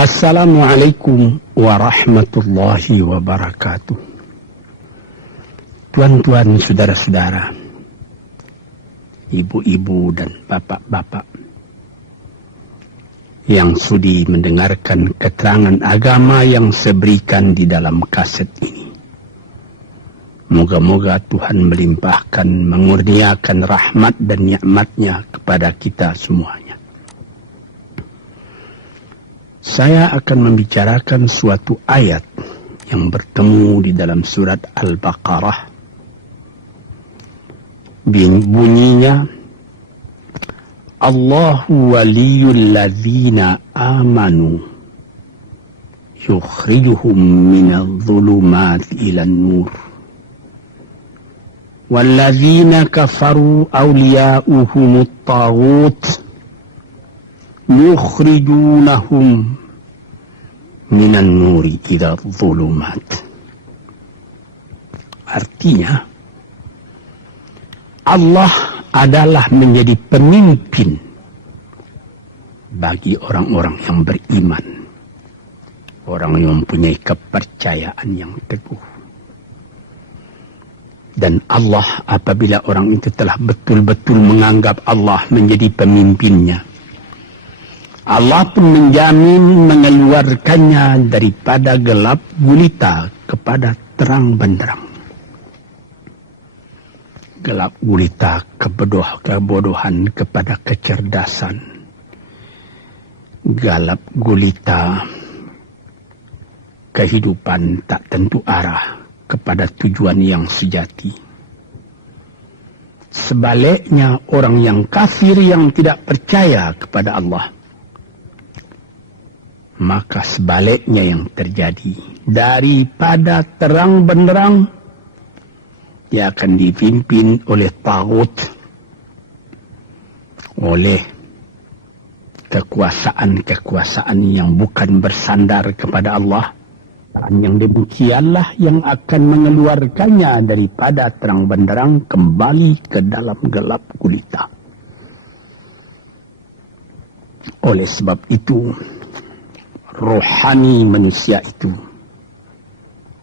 Assalamualaikum warahmatullahi wabarakatuh. Tuan-tuan, saudara-saudara, ibu-ibu dan bapak-bapak yang sudi mendengarkan keterangan agama yang saya berikan di dalam kaset ini. Moga-moga Tuhan melimpahkan, mengurniakan rahmat dan nikmat-Nya kepada kita semuanya. Saya akan membicarakan suatu ayat yang bertemu di dalam surat Al-Baqarah. Bunyinya, Allahu waliyul ladzina amanu yukhrijuhum minadh dhulumati ilan nur walladzina kafaru awliya'uhumut taghut yukhrijunahum minan nuri ila dhulumat. Artinya, Allah adalah menjadi pemimpin bagi orang-orang yang beriman, orang yang mempunyai kepercayaan yang teguh. Dan Allah, apabila orang itu telah betul-betul menganggap Allah menjadi pemimpinnya, Allah pun menjamin mengeluarkannya daripada gelap gulita kepada terang benderang. Gelap gulita kebodohan kepada kecerdasan. Gelap gulita kehidupan tak tentu arah kepada tujuan yang sejati. Sebaliknya, orang yang kafir yang tidak percaya kepada Allah, maka sebaliknya yang terjadi, daripada terang benderang, dia akan dipimpin oleh taghut, oleh kekuasaan-kekuasaan yang bukan bersandar kepada Allah. Dan yang demikianlah yang akan mengeluarkannya daripada terang benderang kembali ke dalam gelap gulita. Oleh sebab itu, rohani manusia itu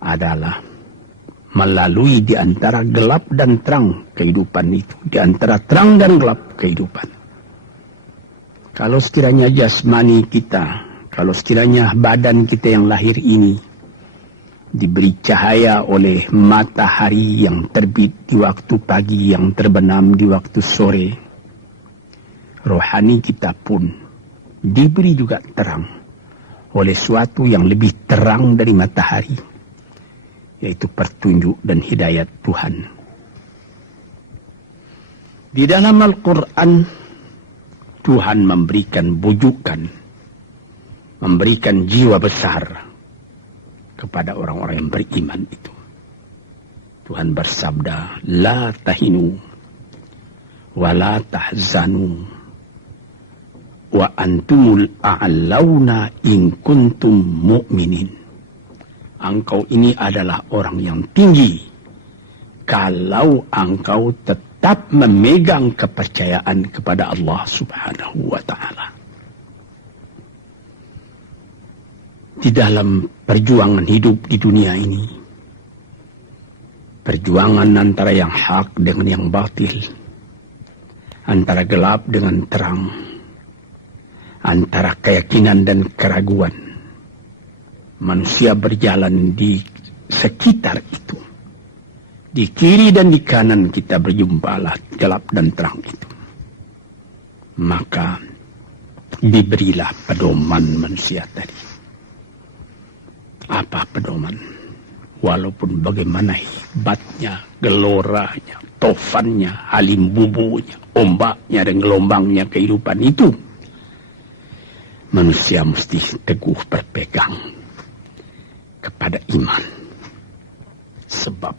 adalah melalui di antara gelap dan terang kehidupan itu, di antara terang dan gelap kehidupan. Kalau sekiranya jasmani kita, kalau sekiranya badan kita yang lahir ini diberi cahaya oleh matahari yang terbit di waktu pagi, yang terbenam di waktu sore, rohani kita pun diberi juga terang oleh suatu yang lebih terang dari matahari, yaitu petunjuk dan hidayat Tuhan. Di dalam Al-Quran, Tuhan memberikan bujukan, memberikan jiwa besar kepada orang-orang yang beriman itu. Tuhan bersabda, La tahinu wa la tahzanu wa antumul a'launa in kuntum mu'minin. Engkau ini adalah orang yang tinggi kalau engkau tetap memegang kepercayaan kepada Allah Subhanahu wa ta'ala. Di dalam perjuangan hidup di dunia ini, perjuangan antara yang hak dengan yang batil, antara gelap dengan terang, antara keyakinan dan keraguan, manusia berjalan di sekitar itu. Di kiri dan di kanan kita berjumpalah gelap dan terang itu. Maka diberilah pedoman manusia tadi. Apa pedoman? Walaupun bagaimana hebatnya, geloranya, tofannya, halim bubunya, ombaknya dan gelombangnya kehidupan itu, manusia mesti teguh berpegang kepada iman. Sebab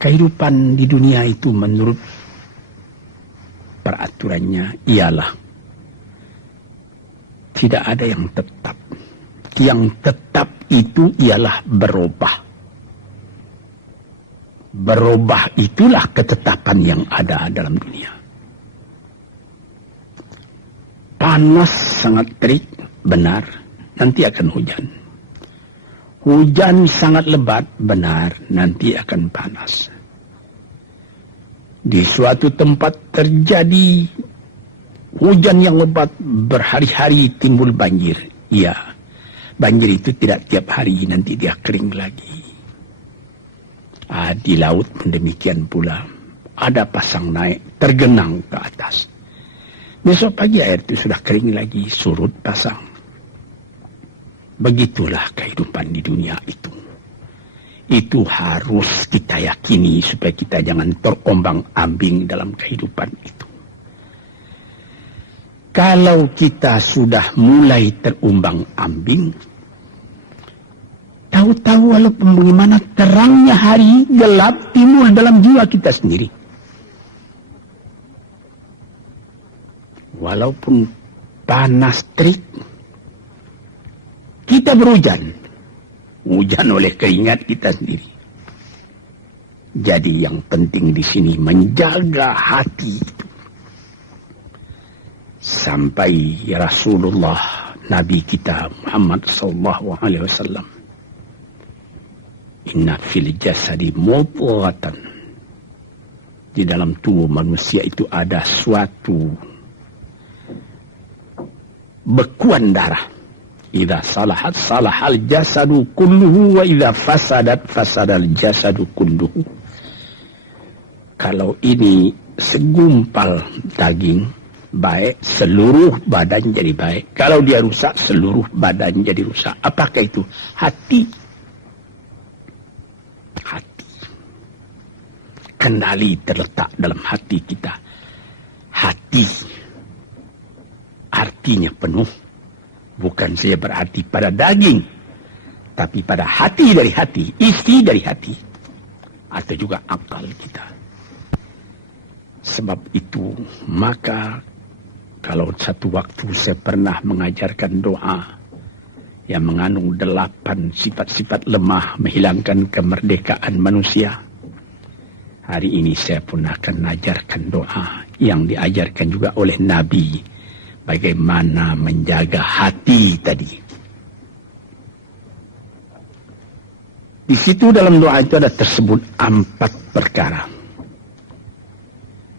kehidupan di dunia itu menurut peraturannya ialah tidak ada yang tetap. Yang tetap itu ialah berubah. Berubah itulah ketetapan yang ada dalam dunia. Panas sangat terik, benar, nanti akan hujan. Hujan sangat lebat, benar, nanti akan panas. Di suatu tempat terjadi hujan yang lebat, berhari-hari timbul banjir. Ya, banjir itu tidak tiap hari, nanti dia kering lagi. Di laut pun demikian pula. Ada pasang naik, tergenang ke atas. Besok pagi air itu sudah kering lagi, surut pasang. Begitulah kehidupan di dunia itu. Itu harus kita yakini supaya kita jangan terombang-ambing dalam kehidupan itu. Kalau kita sudah mulai terombang-ambing, tahu-tahu walaupun bagaimana terangnya hari, gelap timbul dalam jiwa kita sendiri. Walaupun panas terik, kita berhujan. Hujan oleh keringat kita sendiri. Jadi yang penting di sini menjaga hati itu. Sampai Rasulullah Nabi kita Muhammad sallallahu alaihi wasallam, inna fil jasadi mudghatan, di dalam tubuh manusia itu ada suatu bekuan darah. Idza salahat salahal jasadu kulluhu wa idza fasadat fasadal jasadu kulluhu. Kalau ini segumpal daging baik, seluruh badan jadi baik. Kalau dia rusak, seluruh badan jadi rusak. Apakah itu? Hati. Hati. Kendali terletak dalam hati kita. Hati artinya penuh. Bukan saja berarti pada daging, tapi pada hati dari hati, isi dari hati, atau juga akal kita. Sebab itu, maka kalau satu waktu saya pernah mengajarkan doa yang mengandung 8 sifat-sifat lemah menghilangkan kemerdekaan manusia. Hari ini saya pun akan mengajarkan doa yang diajarkan juga oleh Nabi. Bagaimana menjaga hati tadi. Di situ dalam doa itu ada tersebut 4 perkara.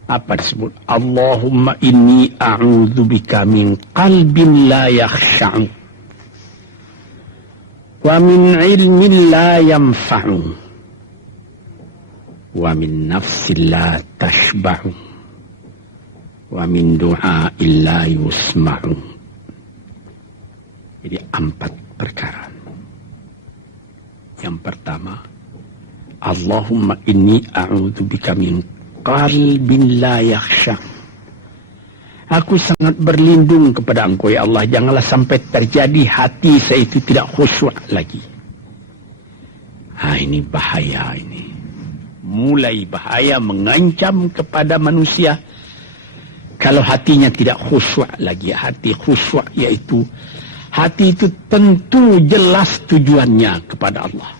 Apa disebut? Allahumma inni a'udzubika min qalbin la yakhsha'u wa min ilmin la yanfa'u wa min nafsin la tashba'u wa min du'a illa yusma'u. Jadi 4 perkara. Yang pertama, Allahumma inni a'udzubika min qalbin la yakhsha. Aku sangat berlindung kepada Engkau ya Allah, janganlah sampai terjadi hati saya itu tidak khusyuk lagi. Ini bahaya ini. Mulai bahaya, mengancam kepada manusia. Kalau hatinya tidak khusyuk lagi, hati khusyuk yaitu hati itu tentu jelas tujuannya kepada Allah.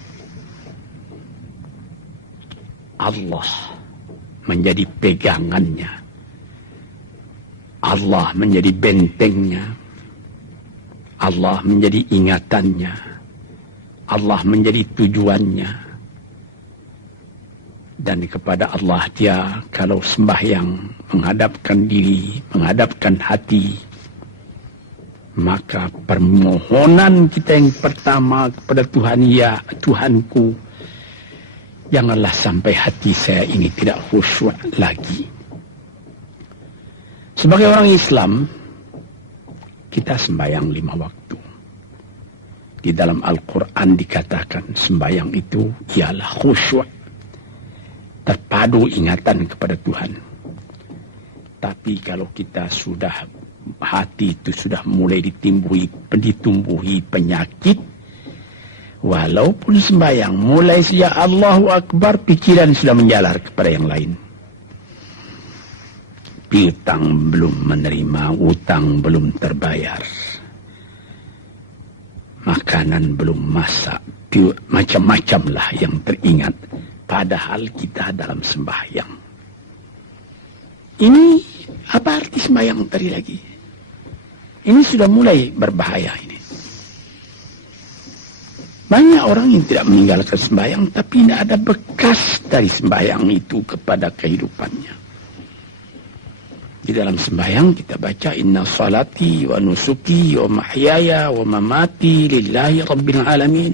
Allah menjadi pegangannya. Allah menjadi bentengnya. Allah menjadi ingatannya. Allah menjadi tujuannya. Dan kepada Allah dia kalau sembahyang menghadapkan diri, menghadapkan hati, maka permohonan kita yang pertama kepada Tuhan, ya Tuhanku, janganlah sampai hati saya ini tidak khusyuk lagi. Sebagai orang Islam, kita sembahyang 5 waktu. Di dalam Al-Quran dikatakan sembahyang itu ialah khusyuk, terpadu ingatan kepada Tuhan. Tapi kalau kita sudah, hati itu sudah mulai ditumbuhi penyakit, walaupun sembahyang, mulai sejak Allahu Akbar, pikiran sudah menjalar kepada yang lain. Piutang belum menerima, utang belum terbayar, makanan belum masak, macam-macam lah yang teringat. Padahal kita dalam sembahyang. Ini apa arti sembahyang tadi lagi? Ini sudah mulai berbahaya ini. Banyak orang yang tidak meninggalkan sembahyang, tapi tidak ada bekas dari sembahyang itu kepada kehidupannya. Di dalam sembahyang kita baca inna salati wa nusuki wa mahyaya wa mamati lillahi rabbil alamin.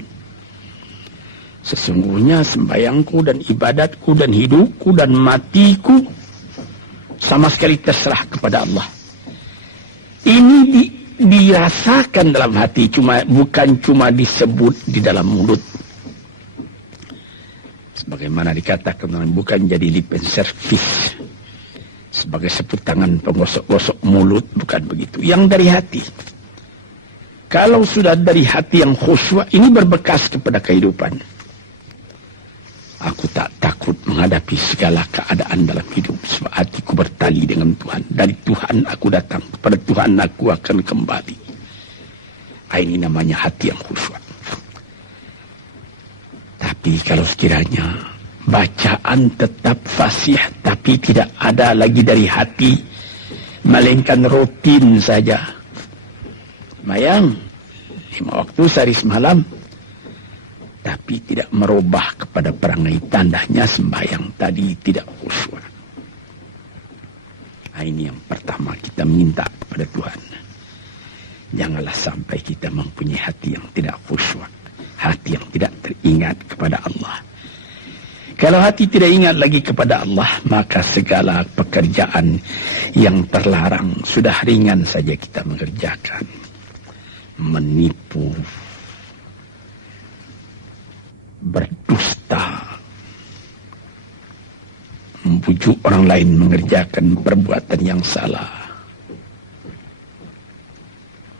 Sesungguhnya sembahyangku dan ibadatku dan hidupku dan matiku sama sekali terserah kepada Allah. Ini dirasakan dalam hati, bukan cuma disebut di dalam mulut. Sebagaimana dikatakan, bukan jadi lip service sebagai seput tangan penggosok-gosok mulut, bukan begitu. Yang dari hati. Kalau sudah dari hati yang khusyuk, ini berbekas kepada kehidupan. Aku tak takut menghadapi segala keadaan dalam hidup, sebab hatiku bertali dengan Tuhan. Dari Tuhan aku datang, kepada Tuhan aku akan kembali. Ini namanya hati yang khusyuk. Tapi kalau sekiranya bacaan tetap fasih, tapi tidak ada lagi dari hati, melainkan rutin saja. Mayang 5 waktu sehari semalam, tapi tidak merubah kepada perangai, tandanya sembahyang tadi tidak khusyuk. Ini yang pertama kita minta kepada Tuhan. Janganlah sampai kita mempunyai hati yang tidak khusyuk, hati yang tidak teringat kepada Allah. Kalau hati tidak ingat lagi kepada Allah, maka segala pekerjaan yang terlarang sudah ringan saja kita mengerjakan. Menipu, berdusta, membujuk orang lain mengerjakan perbuatan yang salah,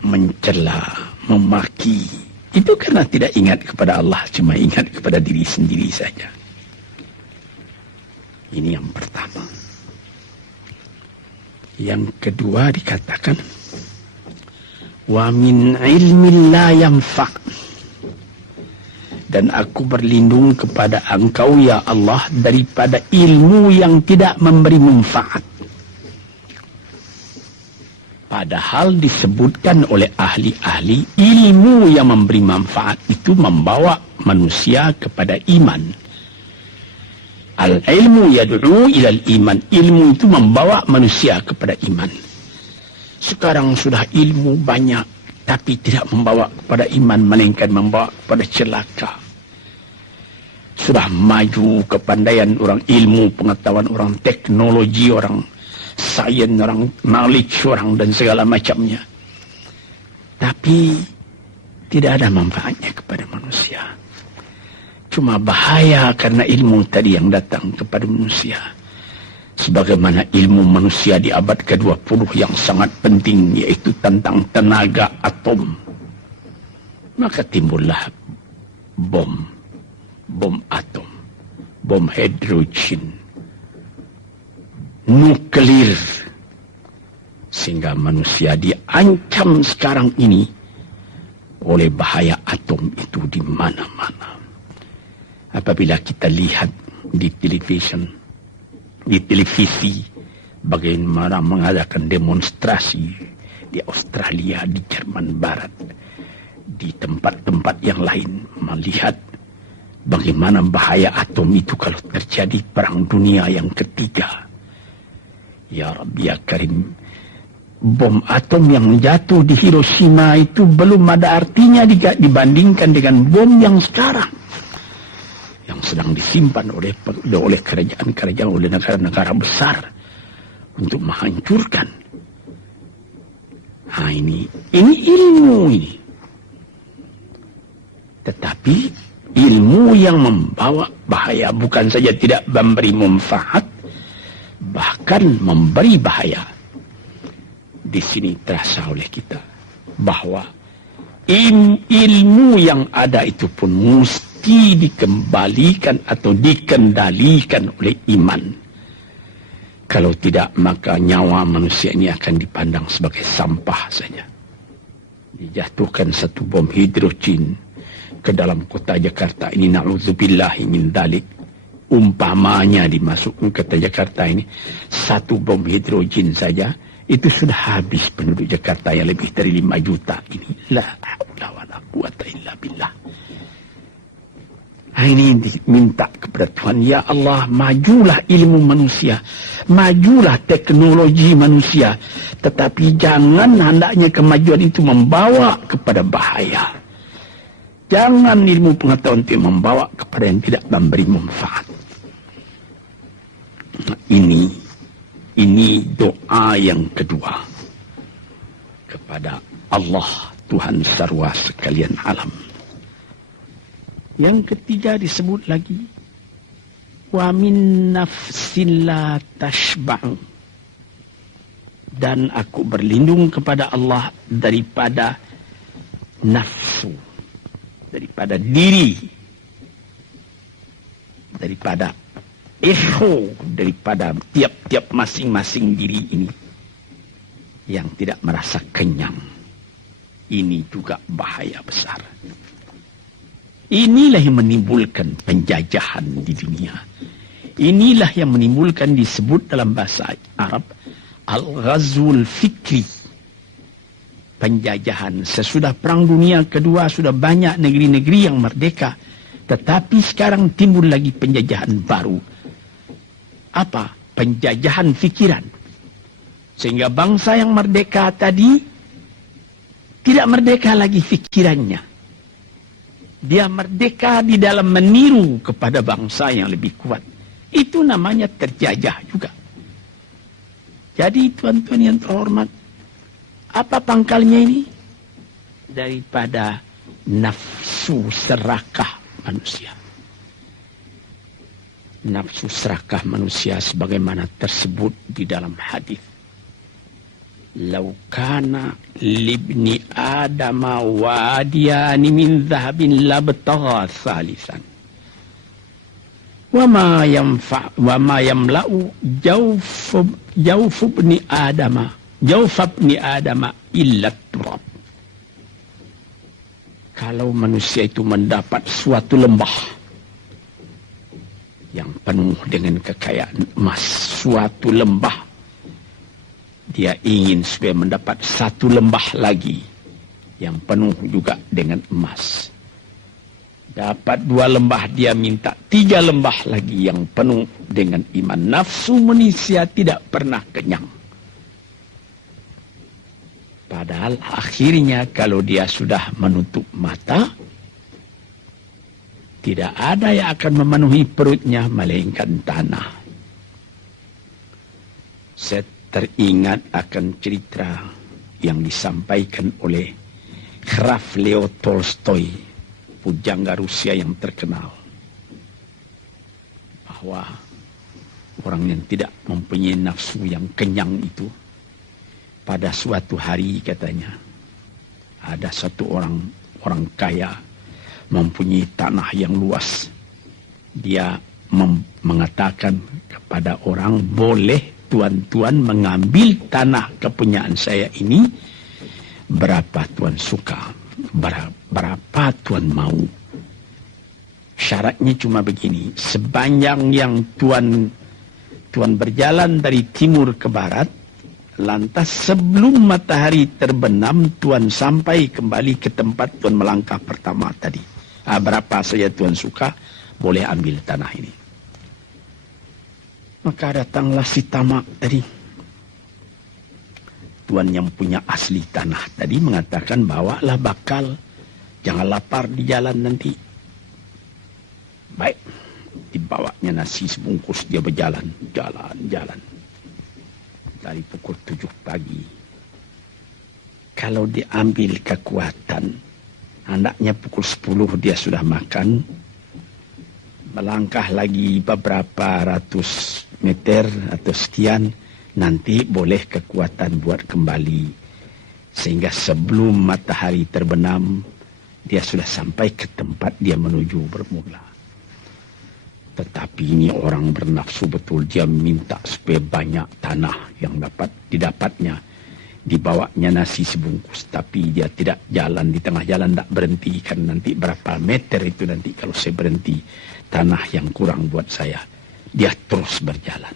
mencela, memaki. Itu karena tidak ingat kepada Allah, cuma ingat kepada diri sendiri saja. Ini yang pertama. Yang kedua dikatakan, wa min ilmin la yanfa'. Dan aku berlindung kepada Engkau ya Allah daripada ilmu yang tidak memberi manfaat. Padahal disebutkan oleh ahli-ahli, ilmu yang memberi manfaat itu membawa manusia kepada iman. Al-ilmu yad'u ilal iman. Ilmu itu membawa manusia kepada iman. Sekarang sudah ilmu banyak, tapi tidak membawa kepada iman, melainkan membawa kepada celaka. Sudah maju kepandaian orang, ilmu, pengetahuan orang, teknologi orang, sains orang, knowledge orang, dan segala macamnya. Tapi tidak ada manfaatnya kepada manusia. Cuma bahaya karena ilmu tadi yang datang kepada manusia. Sebagaimana ilmu manusia di abad ke-20 yang sangat penting, yaitu tentang tenaga atom. Maka timbullah bom atom, bom hidrogen, nuklir. Sehingga manusia diancam sekarang ini oleh bahaya atom itu di mana-mana. Apabila kita lihat di televisi bagaimana mengadakan demonstrasi di Australia, di Jerman Barat, di tempat-tempat yang lain, melihat bagaimana bahaya atom itu kalau terjadi perang dunia yang ketiga. Ya Rabbi ya Karim, bom atom yang jatuh di Hiroshima itu belum ada artinya dibandingkan dengan bom yang sekarang, yang sedang disimpan oleh kerajaan-kerajaan, oleh negara-negara besar untuk menghancurkan. Ini ilmu ini. Tetapi ilmu yang membawa bahaya, bukan saja tidak memberi manfaat, bahkan memberi bahaya. Di sini terasa oleh kita bahwa ilmu yang ada itu pun mesti dikembalikan atau dikendalikan oleh iman. Kalau tidak, maka nyawa manusia ini akan dipandang sebagai sampah saja. Dijatuhkan satu bom hidrogen ke dalam kota Jakarta ini, na'udzubillahi min dzalik. Umpamanya dimasukkan ke kota Jakarta ini, satu bom hidrogen saja Itu sudah habis penduduk Jakarta yang lebih dari 5 juta ini. La haula wala quwata illa billah. Ini minta kepada Tuhan, ya Allah, majulah ilmu manusia, majulah teknologi manusia, tetapi jangan hendaknya kemajuan itu membawa kepada bahaya. Jangan ilmu pengetahuan itu membawa kepada yang tidak memberi manfaat. Ini doa yang kedua kepada Allah, Tuhan sarwa sekalian alam. Yang ketiga disebut lagi, wa min nafsin la tashba'u, dan aku berlindung kepada Allah daripada nafsu, daripada diri, daripada ego, daripada tiap-tiap masing-masing diri ini yang tidak merasa kenyang. Ini juga bahaya besar. Inilah yang menimbulkan penjajahan di dunia. Inilah yang menimbulkan, disebut dalam bahasa Arab, al-ghazwul fikri. Penjajahan. Sesudah Perang Dunia Kedua sudah banyak negeri-negeri yang merdeka. Tetapi sekarang timbul lagi penjajahan baru. Apa? Penjajahan fikiran. Sehingga bangsa yang merdeka tadi tidak merdeka lagi fikirannya. Dia merdeka di dalam meniru kepada bangsa yang lebih kuat. Itu namanya terjajah juga. Jadi tuan-tuan yang terhormat, apa pangkalnya ini? Daripada nafsu serakah manusia. Nafsu serakah manusia sebagaimana tersebut di dalam hadis. Lau kana libni adama wadiyani min dhahabin labtagha salisan. Wa ma yamla'u jawfubni adama illa turab. Kalau manusia itu mendapat suatu lembah yang penuh dengan kekayaan emas, suatu lembah, dia ingin supaya mendapat satu lembah lagi yang penuh juga dengan emas. Dapat 2 lembah, dia minta 3 lembah lagi yang penuh dengan iman. Nafsu manusia tidak pernah kenyang. Padahal akhirnya kalau dia sudah menutup mata, tidak ada yang akan memenuhi perutnya melainkan tanah. Teringat akan cerita yang disampaikan oleh Graf Leo Tolstoy, pujangga Rusia yang terkenal, bahwa orang yang tidak mempunyai nafsu yang kenyang itu, pada suatu hari katanya, ada satu orang kaya mempunyai tanah yang luas. Dia mengatakan kepada orang, boleh tuan-tuan mengambil tanah kepunyaan saya ini, berapa tuan suka, berapa tuan mau. Syaratnya cuma begini, sepanjang yang tuan berjalan dari timur ke barat, lantas sebelum matahari terbenam, tuan sampai kembali ke tempat tuan melangkah pertama tadi. Berapa saja tuan suka, boleh ambil tanah ini. Maka datanglah si tamak tadi. Tuan yang punya asli tanah tadi mengatakan, bawalah bakal, jangan lapar di jalan nanti. Baik, dibawanya nasi sebungkus, dia berjalan, jalan. Dari pukul 7 pagi. Kalau diambil kekuatan, hendaknya pukul 10 dia sudah makan. Melangkah lagi beberapa ratus meter atau sekian, nanti boleh kekuatan buat kembali. Sehingga sebelum matahari terbenam, dia sudah sampai ke tempat dia menuju bermula. Tetapi ini orang bernafsu betul, dia minta supaya banyak tanah yang didapatnya. Dibawanya nasi sebungkus, tapi dia tidak jalan, di tengah jalan tidak berhenti, kan nanti berapa meter itu nanti kalau saya berhenti, tanah yang kurang buat saya. Dia terus berjalan.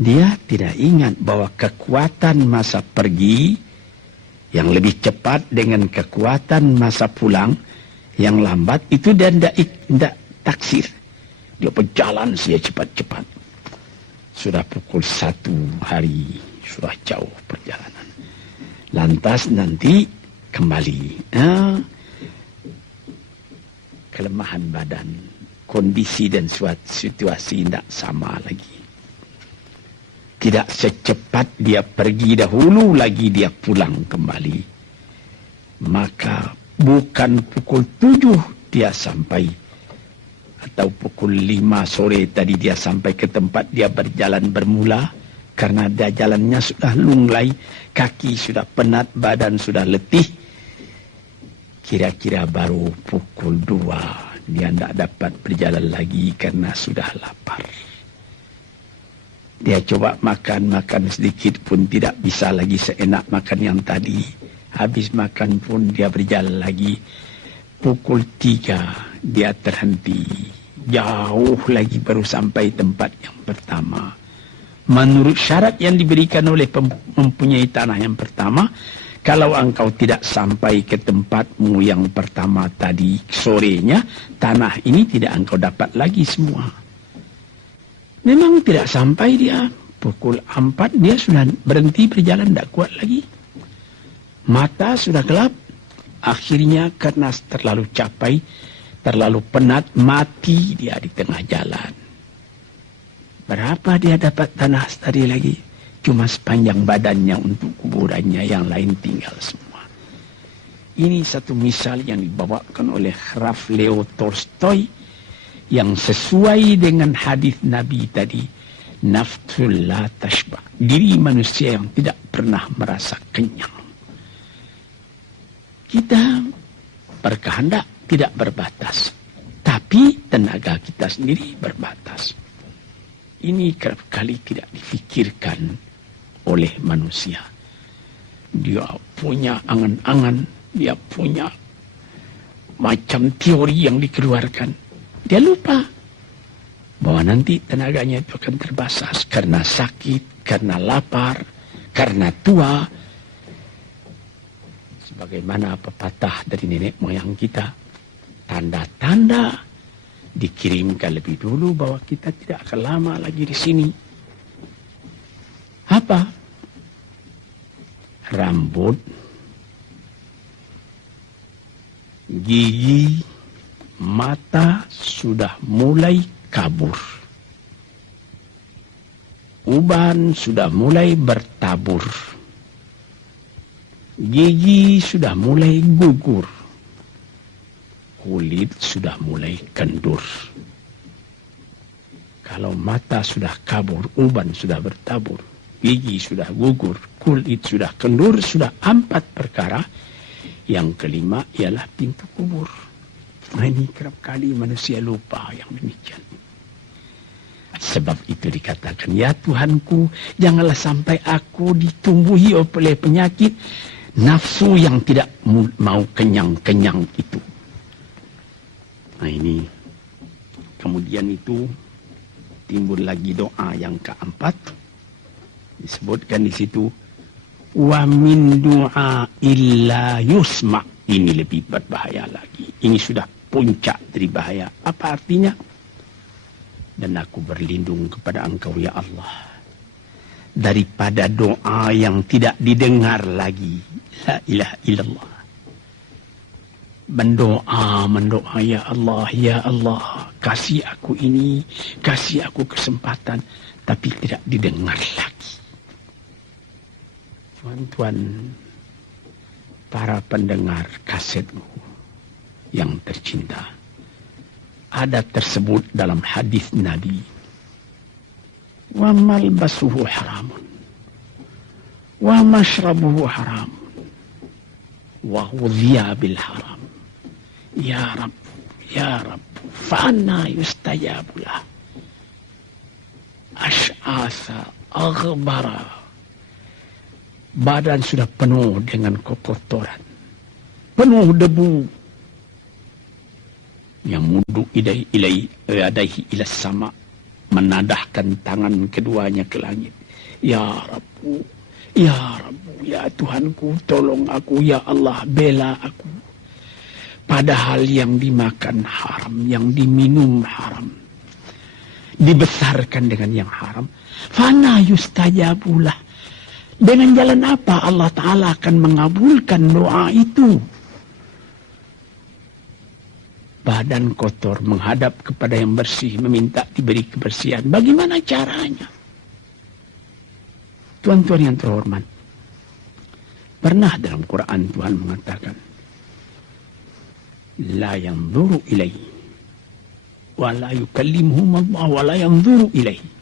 Dia tidak ingat bahwa kekuatan masa pergi yang lebih cepat dengan kekuatan masa pulang yang lambat itu dia tidak taksir. Dia berjalan saja cepat-cepat. Sudah pukul 1 hari, sudah jauh perjalanan. Lantas nanti kembali. Kelemahan badan, kondisi dan situasi tidak sama lagi. Tidak secepat dia pergi dahulu lagi dia pulang kembali. Maka bukan pukul 7 dia sampai, atau pukul 5 sore tadi dia sampai ke tempat dia berjalan bermula, karena dia jalannya sudah lunglai, kaki sudah penat, badan sudah letih. Kira-kira baru pukul 2 dia tidak dapat berjalan lagi karena sudah lapar. Dia coba makan sedikit pun tidak bisa lagi seenak makan yang tadi. Habis makan pun dia berjalan lagi. Pukul 3 dia terhenti. Jauh lagi baru sampai tempat yang pertama. Menurut syarat yang diberikan oleh mempunyai tanah yang pertama, kalau engkau tidak sampai ke tempatmu yang pertama tadi sorenya, tanah ini tidak engkau dapat lagi semua. Memang tidak sampai dia. Pukul 4 dia sudah berhenti berjalan, tidak kuat lagi. Mata sudah gelap. Akhirnya karena terlalu capai, terlalu penat, mati dia di tengah jalan. Berapa dia dapat tanah tadi lagi? Cuma sepanjang badannya untuk kuburannya, yang lain tinggal semua. Ini satu misal yang dibawakan oleh Ralph Leo Tolstoy yang sesuai dengan hadis Nabi tadi, nafsul la tashba, diri manusia yang tidak pernah merasa kenyang. Kita berkehendak tidak berbatas, tapi tenaga kita sendiri berbatas. Ini kerap kali tidak difikirkan oleh manusia. Dia punya angan-angan, dia punya macam teori yang dikeluarkan. Dia lupa bahwa nanti tenaganya itu akan terbatas karena sakit, karena lapar, karena tua. Sebagaimana pepatah dari nenek moyang kita, tanda-tanda dikirimkan lebih dulu bahwa kita tidak akan lama lagi di sini. Apa? Rambut, gigi, mata sudah mulai kabur. Uban sudah mulai bertabur. Gigi sudah mulai gugur. Kulit sudah mulai kendur. Kalau mata sudah kabur, uban sudah bertabur, gigi sudah gugur, kulit sudah kendur, sudah 4 perkara. Yang kelima ialah pintu kubur. Nah, ini kerap kali manusia lupa yang demikian. Sebab itu dikatakan, ya Tuhanku, janganlah sampai aku ditumbuhi oleh penyakit nafsu yang tidak mau kenyang-kenyang itu. Nah ini, kemudian itu timbul lagi doa yang keempat. Disebutkan di situ, wa min du'a illa yusma. Ini lebih berbahaya lagi. Ini sudah puncak dari bahaya. Apa artinya? Dan aku berlindung kepada Engkau ya Allah daripada doa yang tidak didengar lagi. La ilaha illallah. Mendoa, ya Allah, kasih aku ini, kasih aku kesempatan, tapi tidak didengar lagi. Tuan-tuan, para pendengar kasetku yang tercinta, ada tersebut dalam hadis Nabi, wa malbasuhu haramun, wa mashrabuhu haramun, wa ghudhiya bil haram. Ya Rabb, ya Rabb, fa'anna yustajabulah. Ash'asa, aghbara. Badan sudah penuh dengan kotoran, penuh debu. Yang mudu ilaihi ila sama, menadahkan tangan keduanya ke langit. Ya Rabbu, ya Rabbu, ya Tuhanku, tolong aku, ya Allah, bela aku. Padahal yang dimakan haram, yang diminum haram, dibesarkan dengan yang haram. Fana yustajabulah. Dengan jalan apa Allah Ta'ala akan mengabulkan doa itu? Badan kotor menghadap kepada yang bersih, meminta diberi kebersihan. Bagaimana caranya? Tuan-tuan yang terhormat, pernah dalam Quran Tuhan mengatakan, la yanzuru ilaihi wa la yukallimuhum Allah wa la yanzuru ilaihi.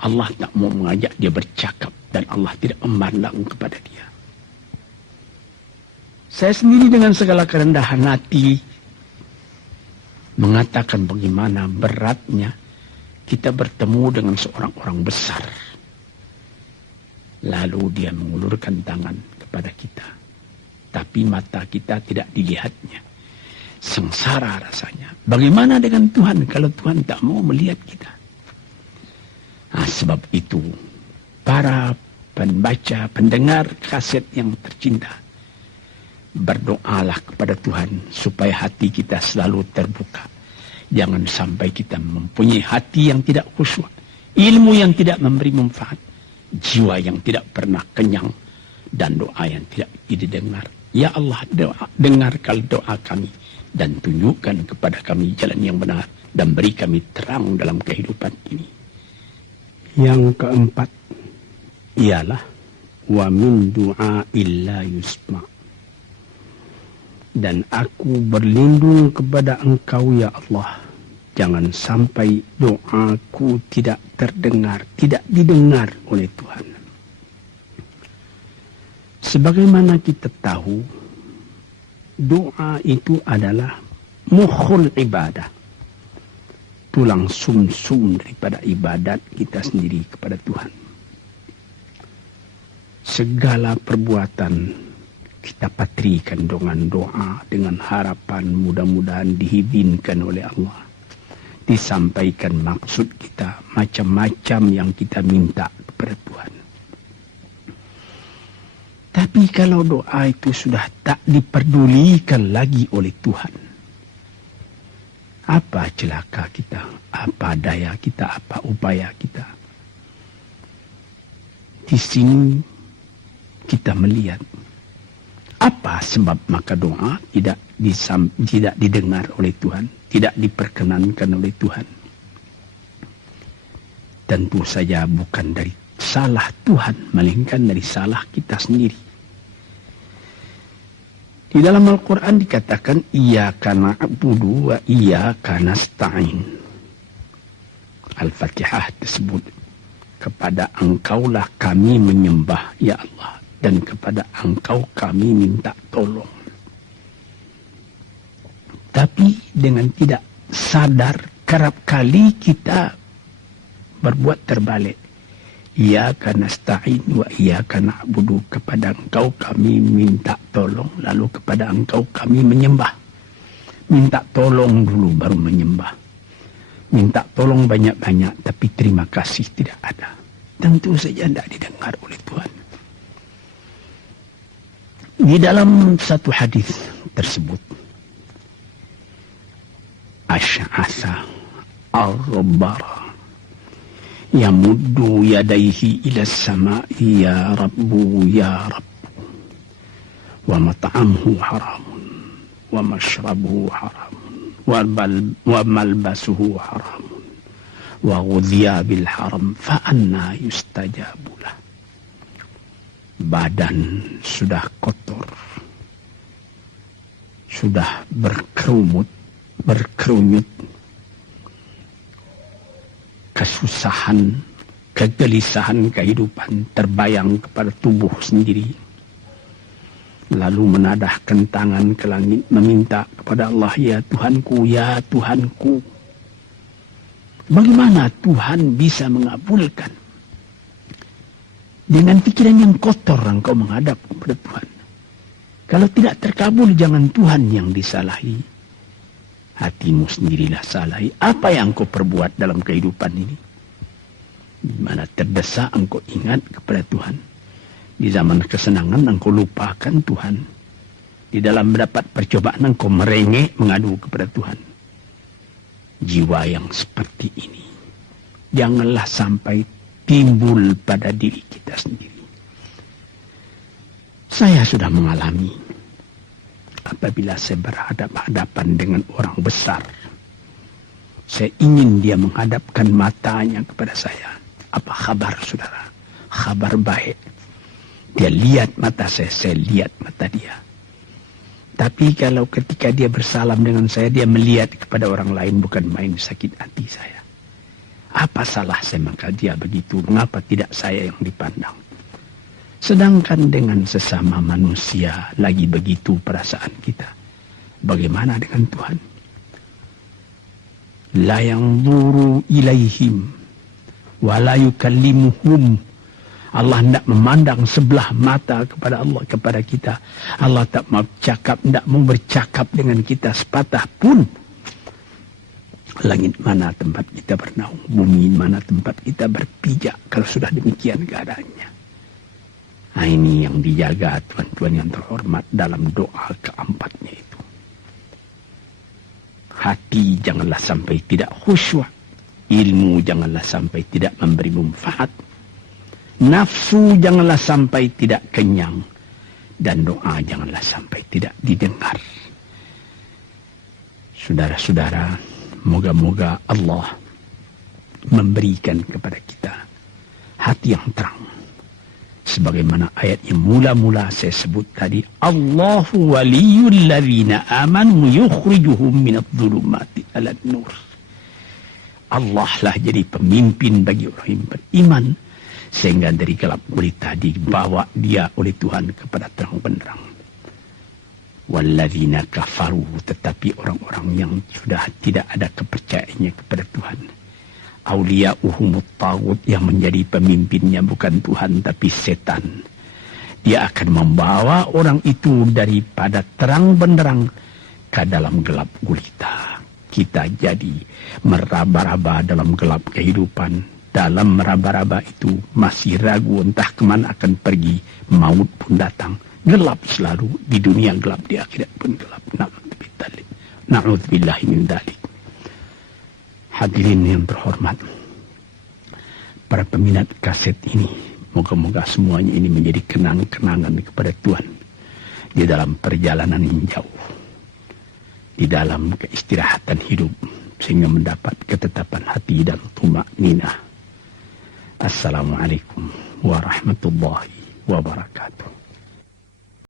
Allah tak mau mengajak dia bercakap dan Allah tidak memandang kepada dia. Saya sendiri dengan segala kerendahan hati mengatakan bagaimana beratnya kita bertemu dengan seorang orang besar. Lalu dia mengulurkan tangan kepada kita. Tapi mata kita tidak dilihatnya. Sengsara rasanya. Bagaimana dengan Tuhan kalau Tuhan tak mau melihat kita? Nah, sebab itu para pembaca, pendengar kaset yang tercinta, berdoalah kepada Tuhan supaya hati kita selalu terbuka. Jangan sampai kita mempunyai hati yang tidak khusyuk, ilmu yang tidak memberi manfaat, jiwa yang tidak pernah kenyang, dan doa yang tidak didengar. Ya Allah, dengarkan doa kami dan tunjukkan kepada kami jalan yang benar dan beri kami terang dalam kehidupan ini. Yang keempat ialah wa min du'a illa yusma'. Dan aku berlindung kepada Engkau ya Allah, jangan sampai doaku tidak terdengar, tidak didengar oleh Tuhan. Sebagaimana kita tahu, doa itu adalah mukhul ibadah, tulang sumsum daripada ibadat kita sendiri kepada Tuhan. Segala perbuatan kita patrikan dengan doa, dengan harapan mudah-mudahan diizinkan oleh Allah. Disampaikan maksud kita, macam-macam yang kita minta kepada Tuhan. Tapi kalau doa itu sudah tak diperdulikan lagi oleh Tuhan, apa celaka kita, apa daya kita, apa upaya kita? Di sini kita melihat apa sebab maka doa tidak didengar oleh Tuhan, tidak diperkenankan oleh Tuhan. Tentu saja bukan dari salah Tuhan, melainkan dari salah kita sendiri. Di dalam Al-Quran dikatakan, iyyaka na'budu wa iyyaka nasta'in. Al-Fatihah tersebut, kepada Engkaulah kami menyembah, ya Allah, dan kepada Engkau kami minta tolong. Tapi dengan tidak sadar, kerap kali kita berbuat terbalik. Iyyaka nasta'in wa iyyaka na'budu, kepada Engkau kami minta tolong, lalu kepada Engkau kami menyembah. Minta tolong dulu baru menyembah. Minta tolong banyak-banyak tapi terima kasih tidak ada. Tentu saja tidak didengar oleh Tuhan. Di dalam satu hadis tersebut, Asy'atha ar-rabbara yamuddu yadaihi ila samai ya Rabbu ya Rabbu, wa mat'amuhu haramun wa mashrabuhu haramun wa malbasuhu haramun wa ghudhiya bil haram fa anna yustajabulah. Badan sudah kotor, sudah berkerunyut, kesusahan, kegelisahan kehidupan terbayang kepada tubuh sendiri. Lalu menadahkan tangan ke langit meminta kepada Allah, ya Tuhanku, ya Tuhanku. Bagaimana Tuhan bisa mengabulkan? Dengan pikiran yang kotor engkau menghadap kepada Tuhan. Kalau tidak terkabul, jangan Tuhan yang disalahi. Hatimu sendirilah salah. Apa yang engkau perbuat dalam kehidupan ini? Di mana terdesak engkau ingat kepada Tuhan. Di zaman kesenangan engkau lupakan Tuhan. Di dalam mendapat percobaan engkau merengek mengadu kepada Tuhan. Jiwa yang seperti ini janganlah sampai timbul pada diri kita sendiri. Saya sudah mengalami apabila saya berhadapan-hadapan dengan orang besar. Saya ingin dia menghadapkan matanya kepada saya. Apa kabar saudara? Kabar baik. Dia lihat mata saya lihat mata dia. Tapi kalau ketika dia bersalam dengan saya, dia melihat kepada orang lain, bukan main sakit hati saya. Apa salah saya maka dia begitu? Mengapa tidak saya yang dipandang? Sedangkan dengan sesama manusia lagi begitu perasaan kita. Bagaimana dengan Tuhan? La yanzuru ilaihim wa la yukallimuhum. Allah tidak memandang sebelah mata kepada Allah, kepada kita. Allah tak mau cakap, tidak mau bercakap dengan kita sepatah pun. Langit mana tempat kita bernaung, bumi mana tempat kita berpijak kalau sudah demikian keadaannya. Nah, ini yang dijaga tuan-tuan yang terhormat dalam doa keempatnya itu. Hati janganlah sampai tidak khusyuk. Ilmu janganlah sampai tidak memberi manfaat. Nafsu janganlah sampai tidak kenyang. Dan doa janganlah sampai tidak didengar. Saudara-saudara, moga-moga Allah memberikan kepada kita hati yang terang. Sebagaimana ayat yang mula-mula saya sebut tadi. Allahu waliyul ladzina amanu yukhrijuhum minadh-dhulumati alan nur. Allah lah jadi pemimpin bagi orang yang beriman. Sehingga dari gelap gulita dibawa dia oleh Tuhan kepada terang benderang. Walladzina kafaru, tetapi orang-orang yang sudah tidak ada kepercayaannya kepada Tuhan. Auliya'uhumut taghut, yang menjadi pemimpinnya bukan Tuhan tapi setan. Dia akan membawa orang itu daripada terang benderang ke dalam gelap gulita. Kita jadi meraba-raba dalam gelap kehidupan. Dalam meraba-raba itu masih ragu entah kemana akan pergi. Maut pun datang. Gelap selalu. Di dunia gelap, di akhirat pun gelap. Na'udzubillahi min dzalik. Hadirin yang terhormat, para peminat kaset ini, moga-moga semuanya ini menjadi kenang-kenangan kepada Tuhan di dalam perjalanan yang jauh, di dalam keistirahatan hidup, sehingga mendapat ketetapan hati dan tumakninah. Assalamualaikum warahmatullahi wabarakatuh.